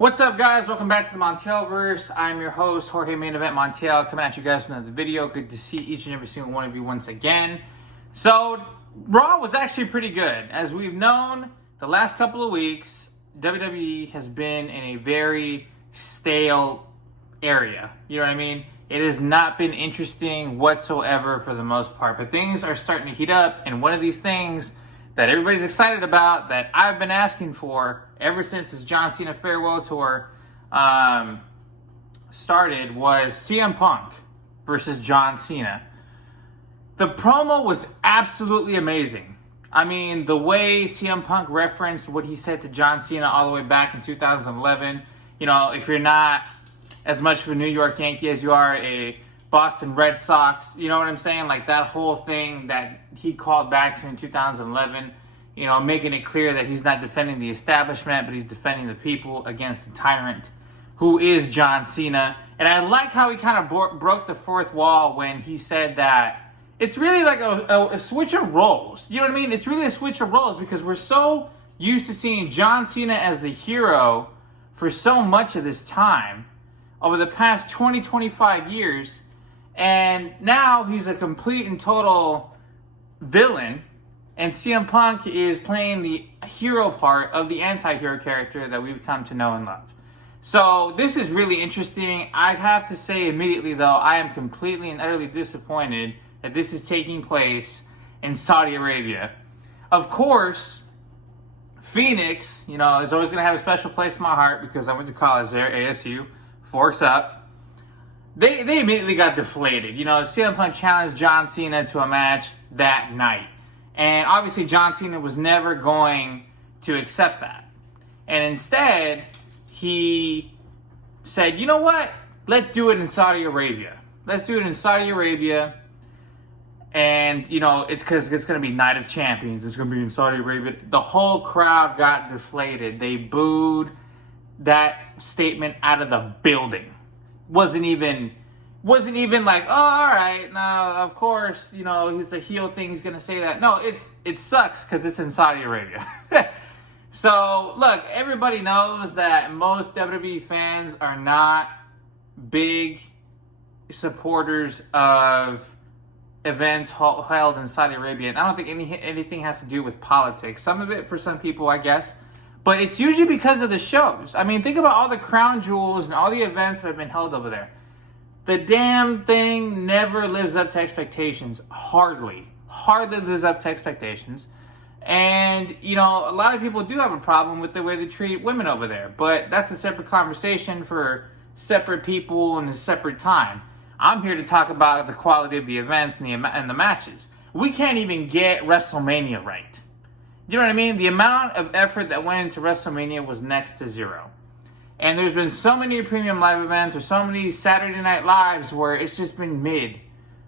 What's up, guys? Welcome back to the Montielverse. I'm your host, Jorge Main Event Montiel, coming at you guys with another video. Good to see each and every single one of you once again. So, Raw was actually pretty good. As we've known, the last couple of weeks, WWE has been in a very stale area. You know what I mean? It has not been interesting whatsoever for the most part. But things are starting to heat up, and one of these things that everybody's excited about, that I've been asking for ever since this John Cena farewell tour started, was CM Punk versus John Cena. The promo was absolutely amazing. I mean, the way CM Punk referenced what he said to John Cena all the way back in 2011, you know, if you're not as much of a New York Yankee as you are a Boston Red Sox, you know what I'm saying? Like that whole thing that he called back to in 2011, you know, making it clear that he's not defending the establishment, but he's defending the people against the tyrant who is John Cena. And I like how he kind of broke the fourth wall when he said that it's really like a switch of roles. You know what I mean? It's really a switch of roles because we're so used to seeing John Cena as the hero for so much of this time over the past 20, 25 years. And now he's a complete and total villain. And CM Punk is playing the hero part of the anti-hero character that we've come to know and love. So this is really interesting. I have to say immediately, though, I am completely and utterly disappointed that this is taking place in Saudi Arabia. Of course, Phoenix, you know, is always going to have a special place in my heart because I went to college there, ASU, Forks Up. They immediately got deflated. You know, CM Punk challenged John Cena to a match that night. And obviously John Cena was never going to accept that. And instead, he said, you know what? Let's do it in Saudi Arabia. Let's do it in Saudi Arabia. And, you know, it's because it's going to be Night of Champions. It's going to be in Saudi Arabia. The whole crowd got deflated. They booed that statement out of the building. Wasn't even like, oh, all right, no, of course, you know, it's a heel thing, he's gonna say that. No, it sucks because it's in Saudi Arabia. So look, everybody knows that most WWE fans are not big supporters of events held in Saudi Arabia. And I don't think anything has to do with politics. Some of it for some people, I guess. But it's usually because of the shows. I mean, think about all the crown jewels and all the events that have been held over there. The damn thing never lives up to expectations. Hardly lives up to expectations. And, you know, a lot of people do have a problem with the way they treat women over there. But that's a separate conversation for separate people and a separate time. I'm here to talk about the quality of the events and the matches. We can't even get WrestleMania right. You know what I mean? The amount of effort that went into WrestleMania was next to zero. And there's been so many premium live events or so many Saturday Night Lives where it's just been mid.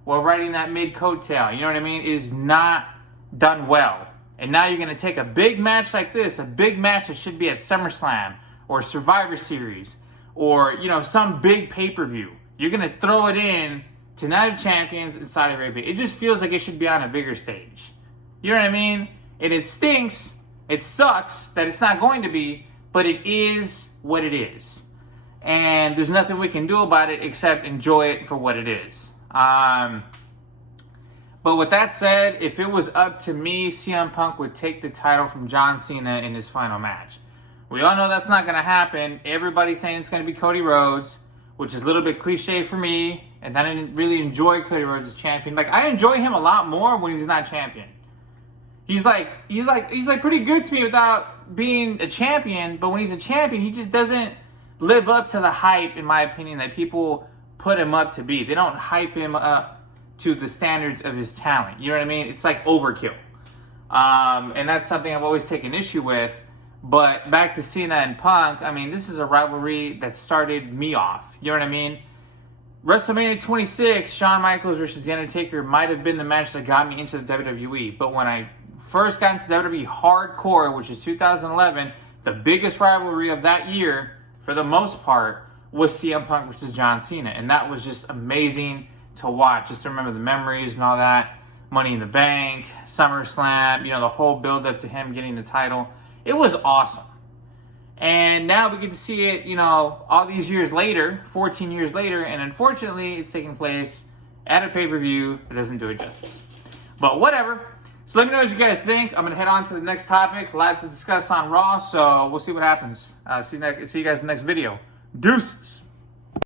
Or riding that mid coattail, you know what I mean? It is not done well. And now you're going to take a big match like this, a big match that should be at SummerSlam or Survivor Series or, you know, some big pay-per-view. You're going to throw it in to Night of Champions in Saudi Arabia. It just feels like it should be on a bigger stage. You know what I mean? And it stinks, it sucks that it's not going to be, but it is what it is. And there's nothing we can do about it except enjoy it for what it is. But with that said, if it was up to me, CM Punk would take the title from John Cena in his final match. We all know that's not going to happen. Everybody's saying it's going to be Cody Rhodes, which is a little bit cliche for me. And I didn't really enjoy Cody Rhodes as champion. Like, I enjoy him a lot more when he's not champion. He's pretty good to me without being a champion, but when he's a champion, he just doesn't live up to the hype, in my opinion, that people put him up to be. They don't hype him up to the standards of his talent. You know what I mean? It's like overkill. And that's something I've always taken issue with. But back to Cena and Punk, I mean, this is a rivalry that started me off. You know what I mean? WrestleMania 26, Shawn Michaels versus The Undertaker might have been the match that got me into the WWE. But when I first got into WWE Hardcore, which is 2011, the biggest rivalry of that year, for the most part, was CM Punk versus John Cena. And that was just amazing to watch. Just to remember the memories and all that. Money in the Bank, SummerSlam, you know, the whole build-up to him getting the title. It was awesome. And And now we get to see it, you know, all these years later, 14 years later, and unfortunately it's taking place at a pay-per-view that doesn't do it justice. But whatever. So let me know what you guys think. I'm going to head on to the next topic. A lot to discuss on Raw, so we'll see what happens. See you guys in the next video. Deuces.